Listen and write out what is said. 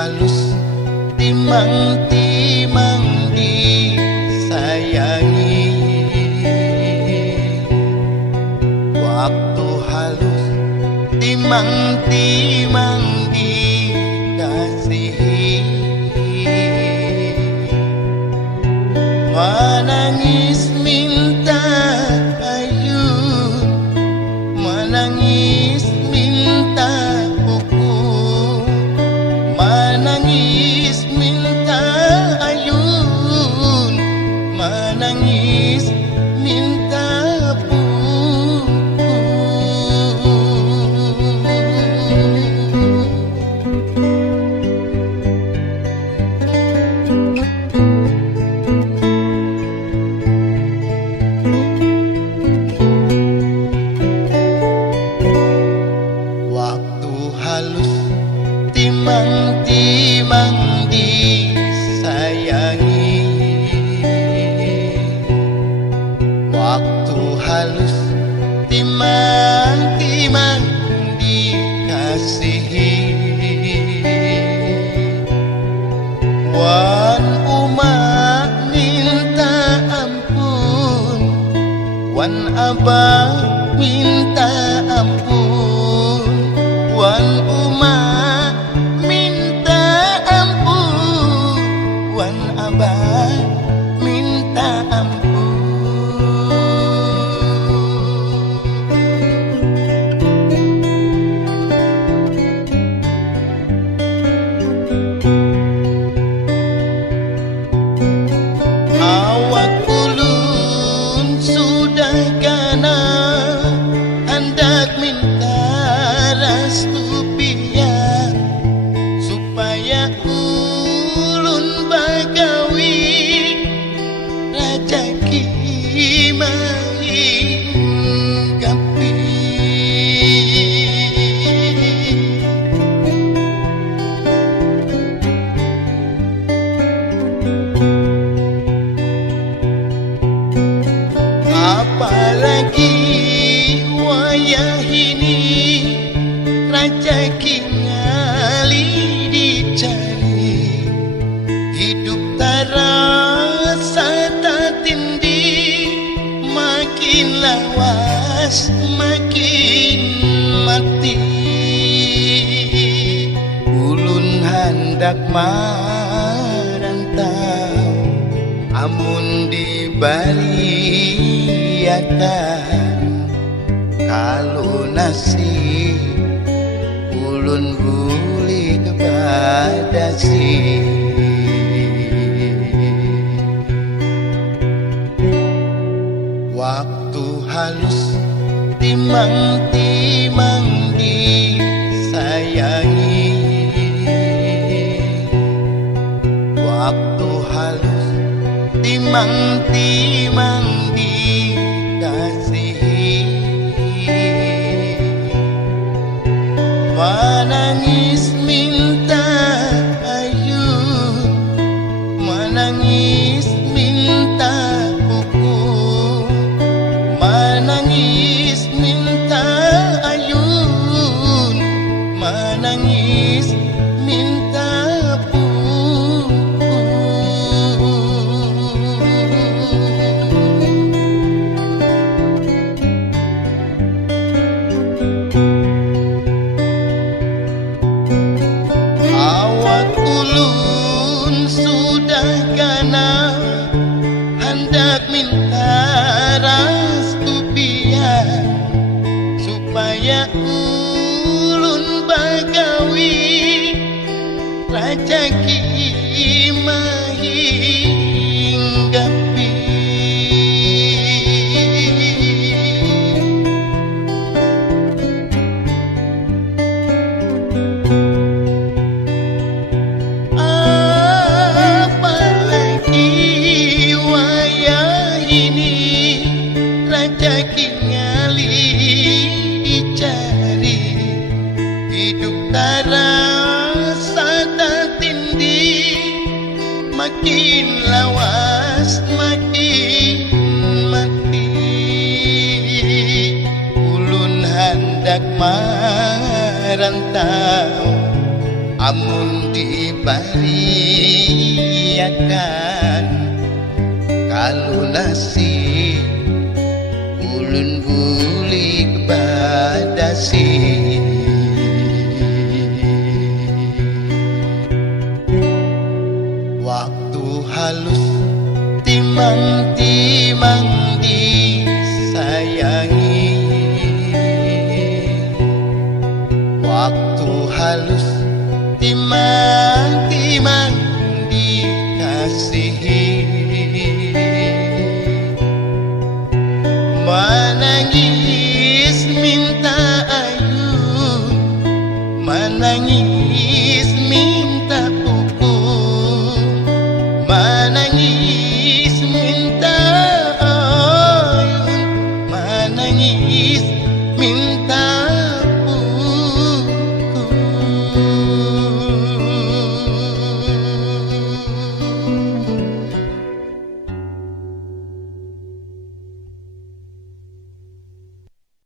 halus timang-timang disayangi, waktu halus timang-timang dikasihi. Menangis minta ayun, menangis minta buku, menangis minta ayun, menangis minta buku. Timang-timang disayangi, waktu halus timang-timang dikasihi. Wan umat minta ampun, wan abah minta ampun, wan umat minta ampun, wan abah minta ampun. Awak ulun sudah gana, hendak minta restu pian, supaya ulun bagawi rajaki mahinggapi. Apalagi wayah ini rajaki ngali dicari, hidup tarasa tak tindi, makin lawas makin mati. Ulun hendak merantau, amun dibariakan, kalau nasib ulun boleh kepada si. Waktu halus timang-timang disayangi, waktu halus timang-timang dikasihi. Menangis minta ayun, menangis minta buku, menangis minta ayun, menangis minta buku. Awak ulun sudah gana, hendak minta restu pian, supaya ulun bagawi rajaki mahinggapi. Apalagi wayah ini rajaki ngali dicari, hidup tarasa tak tindi, makin lawas makin mati. Ulun hendak merantau, amun dibariakan kalunasi ulun bulik badasi. Waktu halus timang-timang disayangi, waktu halus timang-timang dikasihi, menangis minta